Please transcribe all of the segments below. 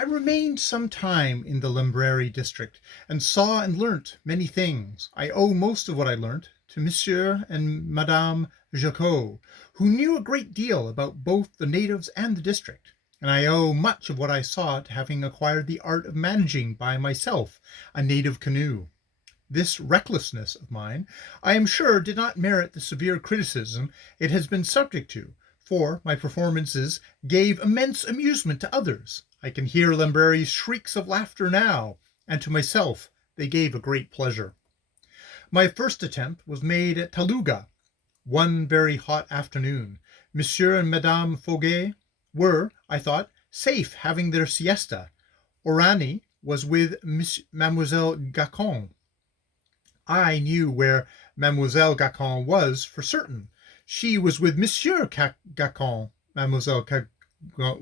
I remained some time in the Lmbrn district, and saw and learnt many things. I owe most of what I learnt to Monsieur and Madame Jacot, who knew a great deal about both the natives and the district, and I owe much of what I saw to having acquired the art of managing by myself a native canoe. This recklessness of mine, I am sure, did not merit the severe criticism it has been subject to, for my performances gave immense amusement to others. I can hear Lmbrn's shrieks of laughter now, and to myself they gave a great pleasure. My first attempt was made at Taluga, one very hot afternoon. Monsieur and Madame Fauguet were, I thought, safe having their siesta. Orani was with Mademoiselle Gacon. I knew where Mademoiselle Gacon was for certain. She was with Monsieur Gacon,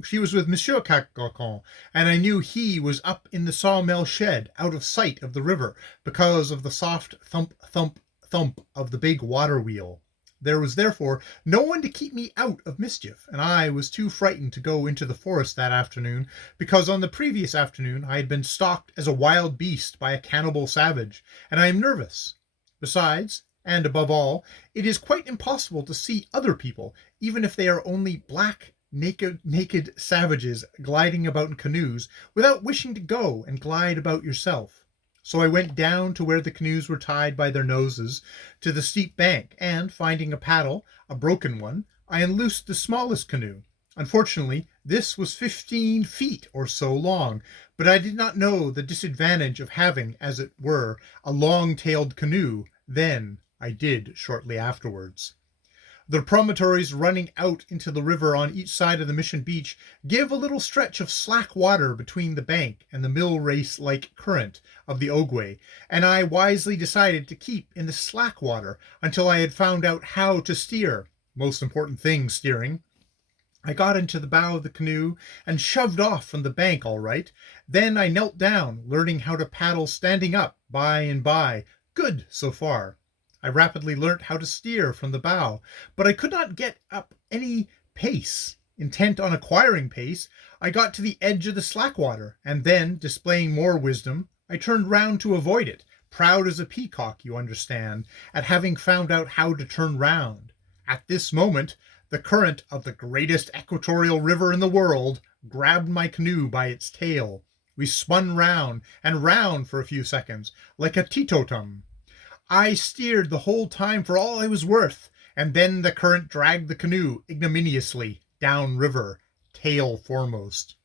she was with Monsieur Gacon, and I knew he was up in the sawmill shed, out of sight of the river, because of the soft thump, thump, thump of the big water wheel. There was therefore no one to keep me out of mischief, and I was too frightened to go into the forest that afternoon, because on the previous afternoon I had been stalked as a wild beast by a cannibal savage, and I am nervous. Besides, and above all, it is quite impossible to see other people, even if they are only black, naked savages gliding about in canoes, without wishing to go and glide about yourself. So I went down to where the canoes were tied by their noses to the steep bank, and, finding a paddle, a broken one, I unloosed the smallest canoe. Unfortunately, this was 15 feet or so long, but I did not know the disadvantage of having, as it were, a long-tailed canoe. Then I did shortly afterwards. The promontories running out into the river on each side of the mission beach give a little stretch of slack water between the bank and the mill race-like current of the Ogwe, and I wisely decided to keep in the slack water until I had found out how to steer. Most important thing, steering. I got into the bow of the canoe and shoved off from the bank all right. Then I knelt down, learning how to paddle standing up by and by. Good so far. I rapidly learnt how to steer from the bow, but I could not get up any pace. Intent on acquiring pace, I got to the edge of the slack water, and then, displaying more wisdom, I turned round to avoid it, proud as a peacock, you understand, at having found out how to turn round. At this moment, the current of the greatest equatorial river in the world grabbed my canoe by its tail. We spun round and round for a few seconds, like a teetotum. I steered the whole time for all I was worth, and then the current dragged the canoe ignominiously down river, tail foremost.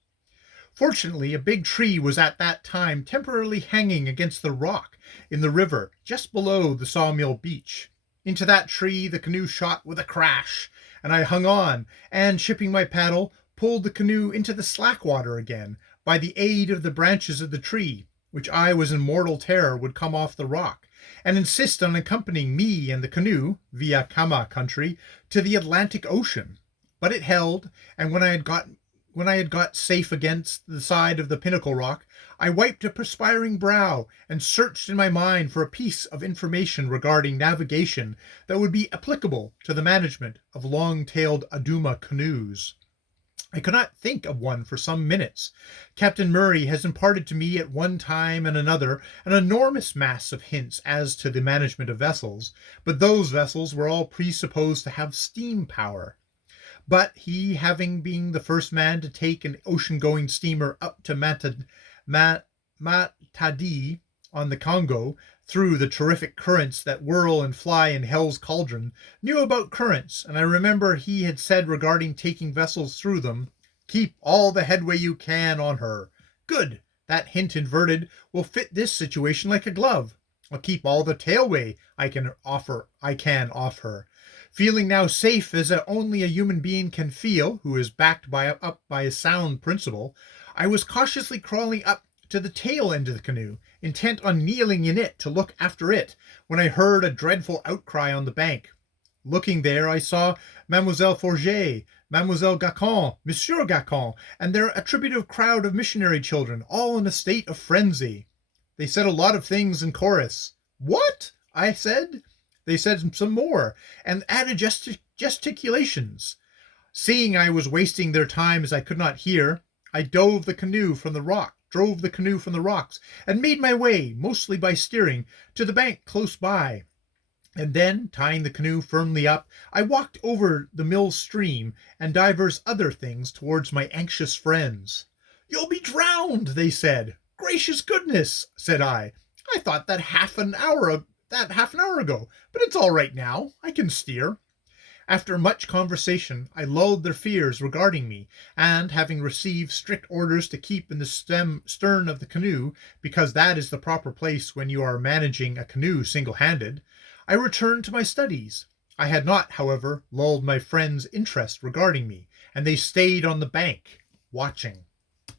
Fortunately, a big tree was at that time temporarily hanging against the rock in the river just below the sawmill beach. Into that tree the canoe shot with a crash, and I hung on, and, shipping my paddle, pulled the canoe into the slack water again, by the aid of the branches of the tree, which I was in mortal terror would come off the rock, and insist on accompanying me and the canoe, via Kama country, to the Atlantic Ocean. But it held, and when I had got safe against the side of the pinnacle rock, I wiped a perspiring brow and searched in my mind for a piece of information regarding navigation that would be applicable to the management of long-tailed Aduma canoes. I could not think of one for some minutes. Captain Murray has imparted to me at one time and another an enormous mass of hints as to the management of vessels, but those vessels were all presupposed to have steam power. But he, having been the first man to take an ocean-going steamer up to Matadi on the Congo, through the terrific currents that whirl and fly in hell's cauldron, knew about currents, and I remember he had said regarding taking vessels through them, "Keep all the headway you can on her." Good! That hint inverted will fit this situation like a glove. I'll keep all the tailway I can off her. Feeling now safe as only a human being can feel who is backed up by a sound principle, I was cautiously crawling up to the tail end of the canoe, intent on kneeling in it to look after it, when I heard a dreadful outcry on the bank. Looking there, I saw Mademoiselle Forget, Mademoiselle Gacon, Monsieur Gacon, and their attributive crowd of missionary children, all in a state of frenzy. They said a lot of things in chorus. "What?" I said. They said some more, and added gesticulations. Seeing I was wasting their time as I could not hear, I drove the canoe from the rocks, and made my way, mostly by steering, to the bank close by. And then, tying the canoe firmly up, I walked over the mill stream and divers other things towards my anxious friends. "You'll be drowned," they said. "Gracious goodness," said I thought that half an hour ago, but it's all right now. I can steer." After much conversation, I lulled their fears regarding me, and having received strict orders to keep in the stern of the canoe, because that is the proper place when you are managing a canoe single-handed, I returned to my studies. I had not, however, lulled my friends' interest regarding me, and they stayed on the bank, watching.